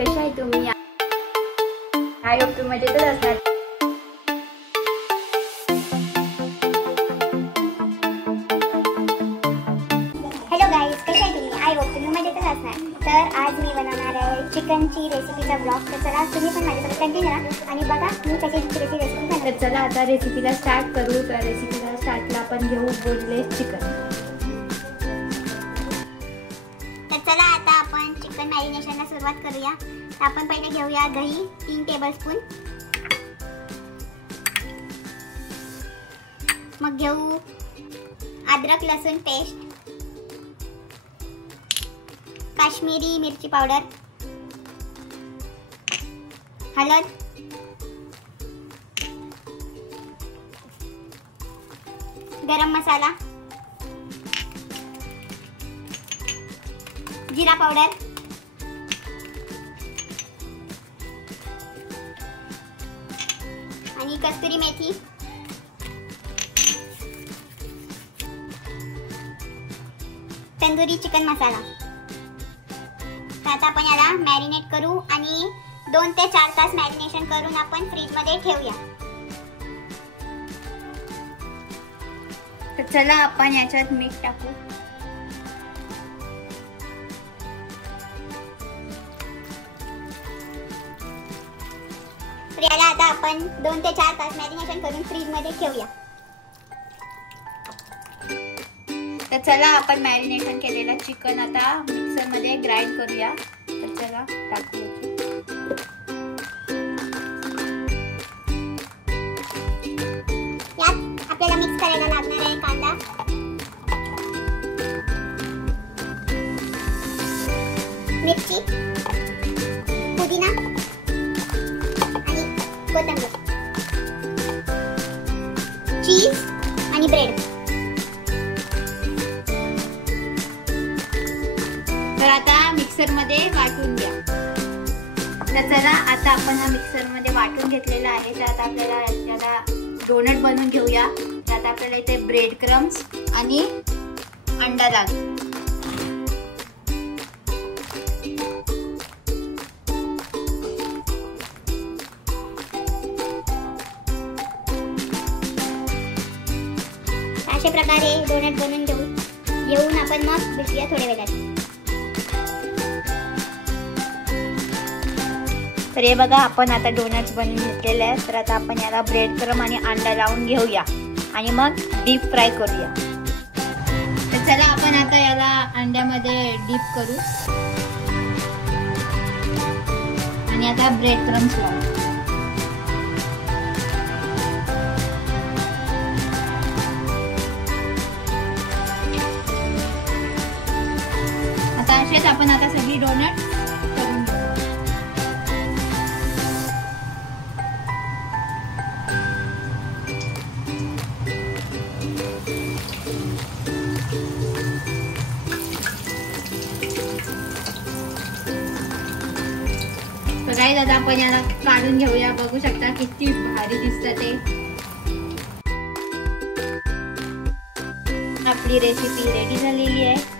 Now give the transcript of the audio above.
कशा आहे तुम्ही? आय होप तुम्ही मजेतच असणार. हॅलो गाईज, कशा आहे तुम्ही? आय होप तुम्ही मजेतच असणार. तर आज मी बनवणार आहे चिकनची रेसिपीचा ब्लॉग. तर चला तुम्ही पण माझ्याकडे कंटिन्यू करा आणि बघा मी कशी चिकनची रेसिपी बनवते. तर चला आता रेसिपीला स्टार्ट करू. तर रेसिपीला स्टार्टला आपण घेऊ बोनलेस चिकन. तर चला आता आपण चिकन मॅरिनेशनला सुरुवात करूया. तर आपण पहिले घेऊया दही 3 टेबलस्पून. मग घेऊ अद्रक लसूण पेस्ट, काश्मीरी मिरची पावडर, हळद, गरम मसाला, जीरा पावडर, आणि कस्तुरी मेथी, तंदुरी चिकन मसाला. तर आता आपण याला मॅरिनेट करू आणि 2 ते 4 तास मॅरिनेशन करून आपण फ्रीज मध्ये ठेवूया. तर चला आपण याच्यात मीठ टाकू. तर याला आता आपण 2 ते 4 तास मॅरिनेशन करून फ्रीज मध्ये ठेवूया. तर चला आपण मॅरिनेशन केलेलं चिकन आता मिक्सर मध्ये ग्राइंड करूया. तर चला टाकू. यात आपल्याला मिक्स करायला लागणार आहे कांदा, मिरची, पुदिना आणि कोथिंबीर, चीज आणि ब्रेड. तर आता मिक्सर मध्ये वाटून घ्या. तर चला आता आपण हा मिक्सर मध्ये वाटून घेतलेला आहे. तर आता आपल्याला याला डोनट बनवून घेऊया. तर आता आपल्याला इथे ब्रेड क्रम्स आणि अंडा लागेल. अशा प्रकारे डोनट बनवून घेऊन आपण मग भेटूया थोड्या वेळात. तर हे बघा आपण आता डोनट्स बनवून घेतलेले आहेत. तर आता आपण याला ब्रेड क्रम आणि अंडा लावून घेऊया आणि मग डीप फ्राय करूया. तर चला आपण आता याला अंड्यामध्ये डीप करू आणि आता ब्रेड क्रम्स लावू. आता असेच आपण आता सगळी डोनट करून घेऊ. तर काय दादा आपण याला काढून घेऊया. बघू शकता किती भारी दिसतं ते. आपली रेसिपी रेडी झालेली आहे.